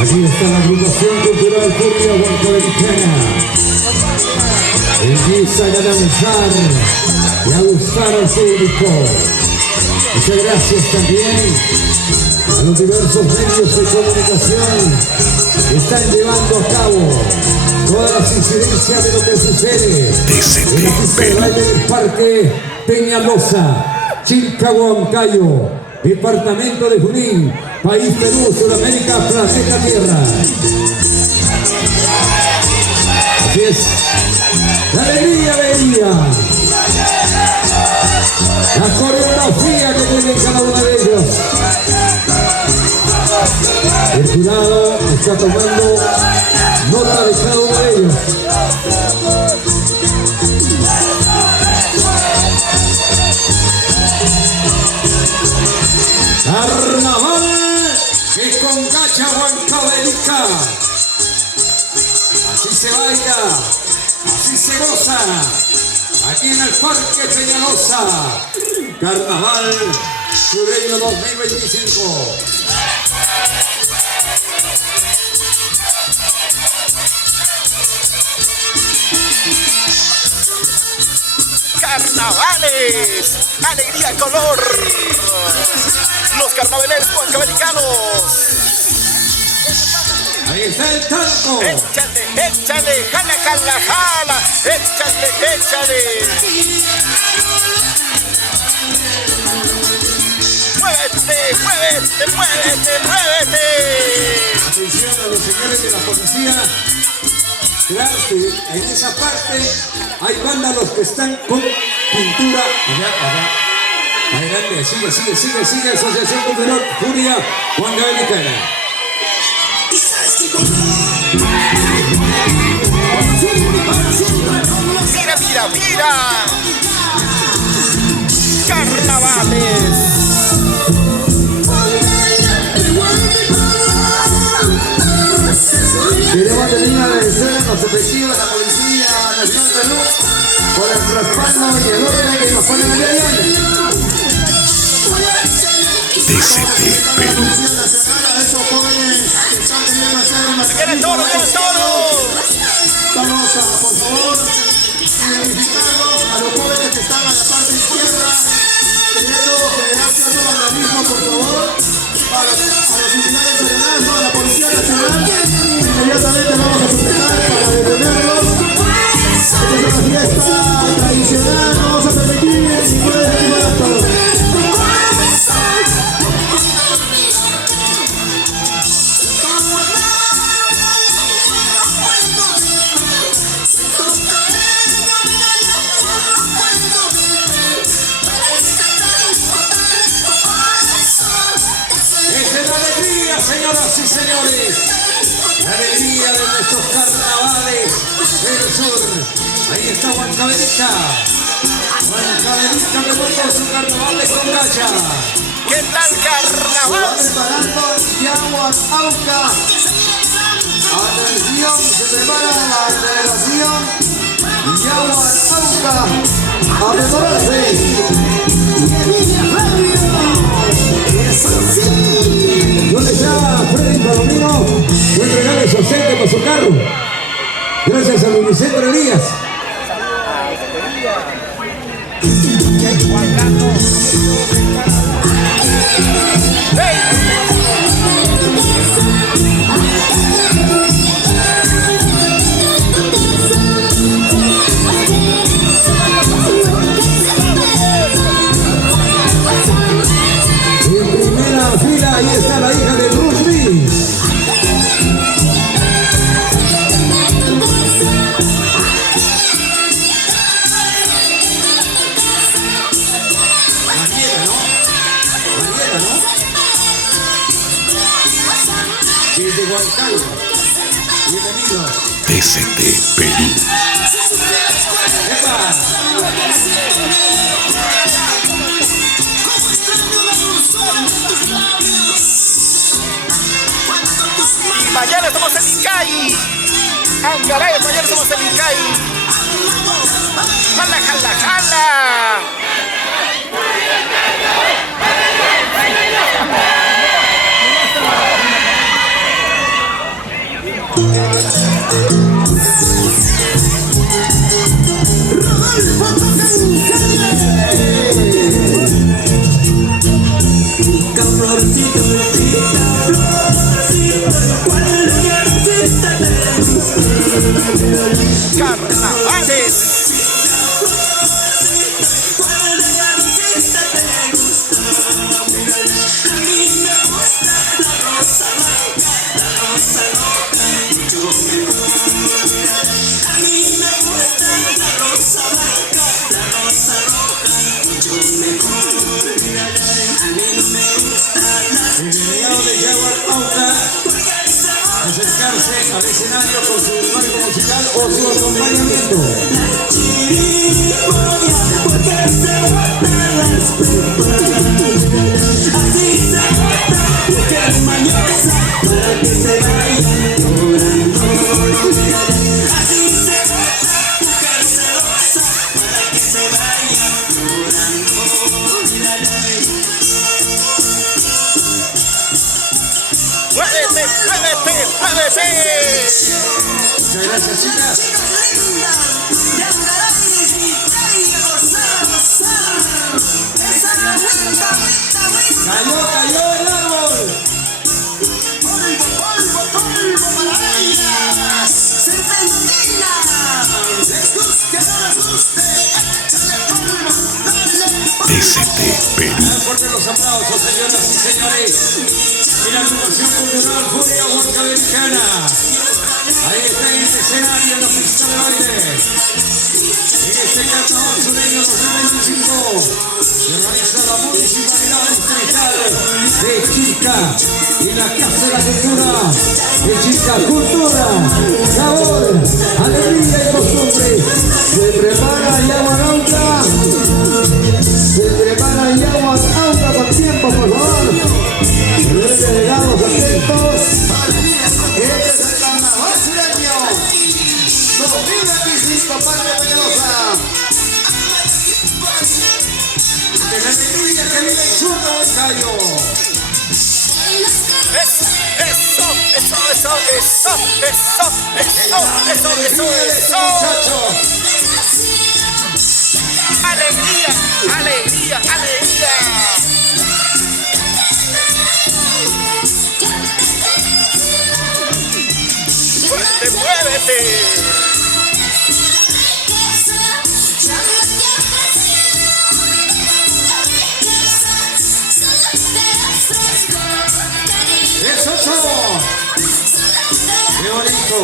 Aquí está la agrupación cultural Furia Huancabelicana. Empiezan a danzar y a gustar al público. Muchas gracias también a los diversos medios de comunicación que están llevando a cabo todas las incidencias de lo que sucede en la pista de baile del Parque Peñalosa, Chilcahuancayo, departamento de Junín, país Perú, Sudamérica, planeta Tierra. Así es, la alegría veía, la coreografía que tienen cada uno de ellos. El jurado está tomando nota de cada uno de ellos. Carnaval que con gacha Huancavelica. Así se baila, así se goza, aquí en el Parque Peñalosa. Carnaval Sureño 2025. Carnavales, alegría, color. Los carnavaleros huancavelicanos. Ahí está el tango. Échale, échale, jala, jala, jala. Échale, échale. Muévete, muévete, muévete, muévete. Atención a los señores de la policía. Claro que en esa parte hay vándalos que están con pintura. Allá. Adelante, sigue. Asociación Cultural Furia Huancabelicana. Mira. Carnavales. Queremos también agradecer a los efectivos de la Policía Nacional de Perú por el respaldo y el orden que nos ponen el día de hoy. TCT Perú. ¡Viene todo! Vamos a, por favor, identificarnos a los jóvenes que están a la parte izquierda, teniendo gracias a los organismos, por favor, a los unidades de Serenazo, a la Policía Nacional. Inmediatamente vamos a sujetar para detenerlos. Esta es una fiesta tradicional, no vamos a permitir ningún tipo de actos. Señoras y señores, la alegría de nuestros carnavales del sur. Ahí está Huancavelica que montó su carnaval de con gacha. ¿Qué tal carnaval? Se va preparando Yaguarauca. Atención, se prepara la delegación Yaguarauca. A prepararse. ¿Dónde está Freddy Palomino? Fue entregarle su aceite para su carro. Gracias a Luisandro Elías. En primera fila, ahí está la hija de Bruce Lee. Desde Huancayo. Bienvenido. TCT Perú. ¡Epa! Y mañana estamos en Incay. Angaray, mañana estamos en Incay. ¡Jala, jala, jala! Carnavales. El delegado de Jaguar Auca acercarse al escenario con su marco musical o su acompañamiento. ¡Muévete, muévete, muévete! Muchas gracias, chicas. Cayó el árbol. Polvo para ellas. Serpentina. Les guste, no les guste. Échale polvo, dale polvo. TCT Perú. Fuerte los aplausos, señoras y señores. Y la agrupación cultural Furia Huancabericana. Ahí está en este escenario, en la pista de baile. En este carnaval sureño 2025 se organiza la municipalidad distrital de Chilca y la Casa de la Cultura de Chilca. Cultura, sabor, alegría y costumbre. Se prepara Jaguar Auca. Se prepara Jaguar Auca con tiempo, por favor. Los delegados atentos. Este es el carnaval sureño 2025, Parque Peñalosa. De la alegría que vive el sur de Huancayo. Eso. Alegría, alegría, alegría. Muévete, muévete. ¡Eso! ¡Qué bonito!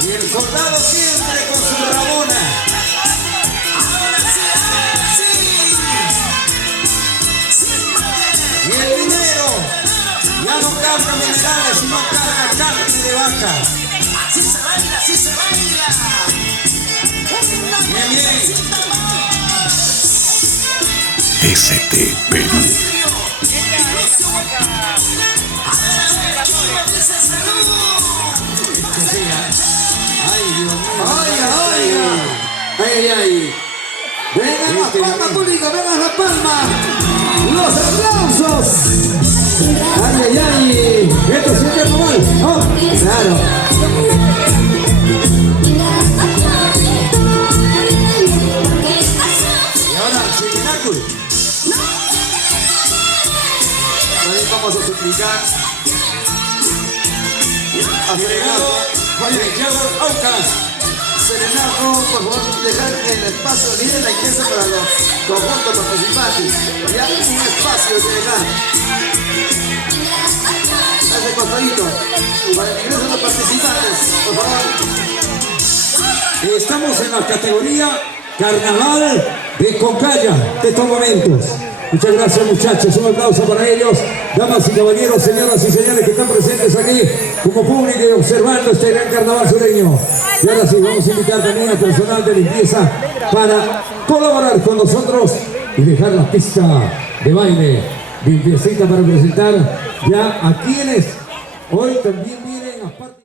Y el soldado siempre con su rabona. Y el dinero ya no carga minerales, sino carga carne de vaca. Así se baila, así se baila. Bien, bien. TCT Perú. Ay, Dios mío. Ay. Vengan las palmas, público, vengan las palmas. Los aplausos. Ay. Esto es un carnaval. Oh, claro. Y ahora, Chiquinacuy. También vamos a suplicar a Delegado de Jaguar Auca. Serenato, por favor, dejar el espacio libre la ingreso para los conjuntos participantes. Ya un espacio de dejar. Hace costadito. Para el ingreso de los participantes, por favor. Estamos en la categoría Carnaval de Concaya de estos momentos. Muchas gracias, muchachos, un aplauso para ellos, damas y caballeros, señoras y señores que están presentes aquí como público y observando este gran carnaval sureño. Y ahora sí, vamos a invitar también al personal de limpieza para colaborar con nosotros y dejar la pista de baile limpiecita para presentar ya a quienes hoy también vienen.